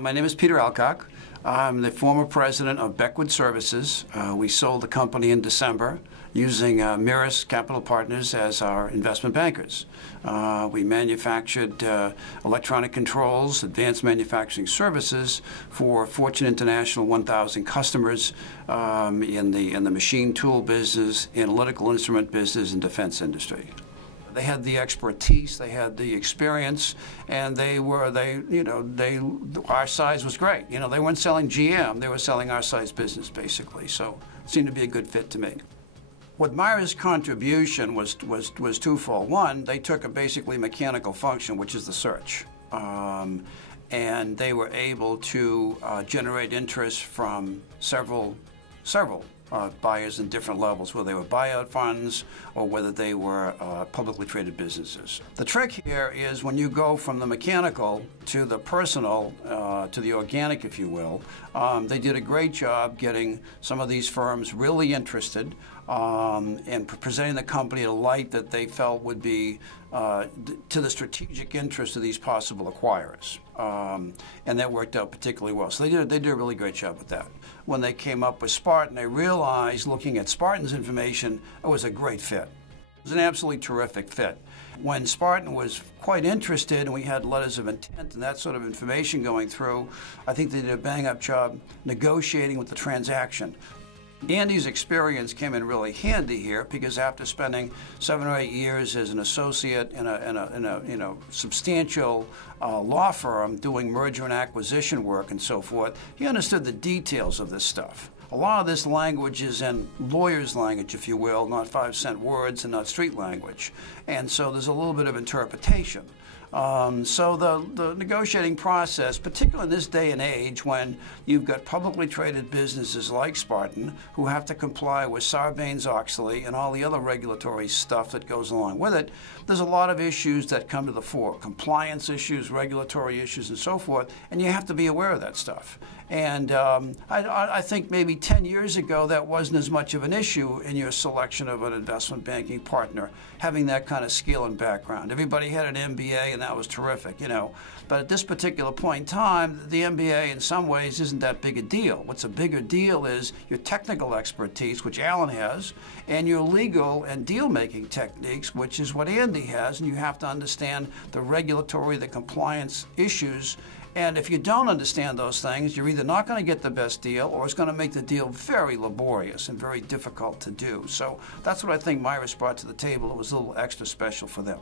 My name is Peter Alcock. I'm the former president of Beckwood Services. We sold the company in December using Mirus Capital Partners as our investment bankers. We manufactured electronic controls, advanced manufacturing services for Fortune International 1000 customers in the machine tool business, analytical instrument business, and defense industry. They had the expertise, they had the experience, and our size was great. You know, they weren't selling GM, they were selling our size business basically. So it seemed to be a good fit to me. What Myra's contribution was twofold. One, they took a basically mechanical function, which is the search. And they were able to generate interest from several buyers in different levels, whether they were buyout funds or whether they were publicly traded businesses. The trick here is when you go from the mechanical to the personal, to the organic, if you will, they did a great job getting some of these firms really interested and presenting the company in a light that they felt would be to the strategic interest of these possible acquirers. And that worked out particularly well. So they did a really great job with that. When they came up with Spartan, they realized, looking at Spartan's information, it was a great fit. It was an absolutely terrific fit. When Spartan was quite interested and we had letters of intent and that sort of information going through, I think they did a bang-up job negotiating with the transaction. Andy's experience came in really handy here because after spending 7 or 8 years as an associate in a substantial law firm doing merger and acquisition work and so forth, he understood the details of this stuff. A lot of this language is in lawyer's language, if you will, not 5-cent words and not street language. And so there's a little bit of interpretation. So the negotiating process, particularly in this day and age when you've got publicly traded businesses like Spartan who have to comply with Sarbanes-Oxley and all the other regulatory stuff that goes along with it, there's a lot of issues that come to the fore, compliance issues, regulatory issues, and so forth, and you have to be aware of that stuff. And I think maybe 10 years ago that wasn't as much of an issue in your selection of an investment banking partner, having that kind of skill and background. Everybody had an MBA and that was terrific, you know. But at this particular point in time, the MBA in some ways isn't that big a deal. What's a bigger deal is your technical expertise, which Alan has, and your legal and deal-making techniques, which is what Andy has, and you have to understand the regulatory, the compliance issues. And if you don't understand those things, you're either not going to get the best deal or it's going to make the deal very laborious and very difficult to do. So that's what I think Myris brought to the table. It was a little extra special for them.